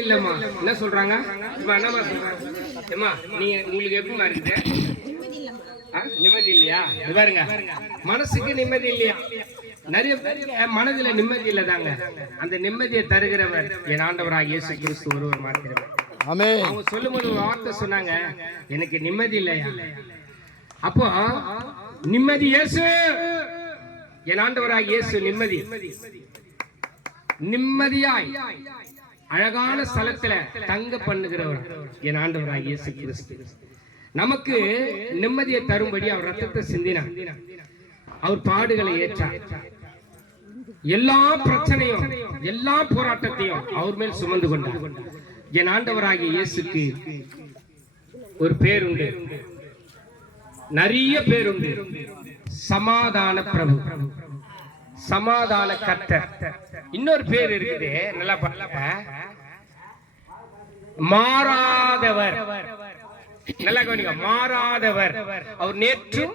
இல்லம்மா என்ன சொல்றாங்க? என்னமா சொல்றாங்க? ஏமா நீ உங்களுக்கு எப்படிமா இருக்கு? நிம்மதி இல்லையா? பாருங்க, மனசுக்கு நிம்மதி இல்லையா? நிறைய பேருக்கு மனதில நிம்மதி இல்லதாங்க. அந்த நிம்மதியை தருகிறவர் என் ஆண்டவராகிய இயேசு கிறிஸ்து ஒருவர் மாத்திரமே. ஆமென். அவங்க சொல்லும்போது ஒரு வார்த்தை சொன்னாங்க, எனக்கு நிம்மதி இல்லையா? அப்போ நிம்மதி இயேசு, என் ஆண்டவராகிய இயேசு நிம்மதி. நிம்மதியாய் அழகான ஸ்தலத்துல தங்க பண்ணுகிறவர் என் ஆண்டவராகிய இயேசு கிறிஸ்து. நமக்கு நிம்மதியை தரும்படி அவர் ரத்தத்தை சிந்தினார், அவர் பாடுகளை ஏற்றார், எல்லா பிரச்சனையும் எல்லா போராட்டத்தையும் அவர் மேல் சுமந்து கொண்டார். என் ஆண்டவராகிய இயேசுக்கு ஒரு பேர் உண்டு, நிறைய பேர் உண்டு. சமாதான பிரபு, சமாதான கர்த்தர். இன்னொரு பேர் இருக்குது, நல்லா பாருங்க, மாறாதவர். நல்லா கவனிங்க, மாறாதவர். அவர் நேற்றும்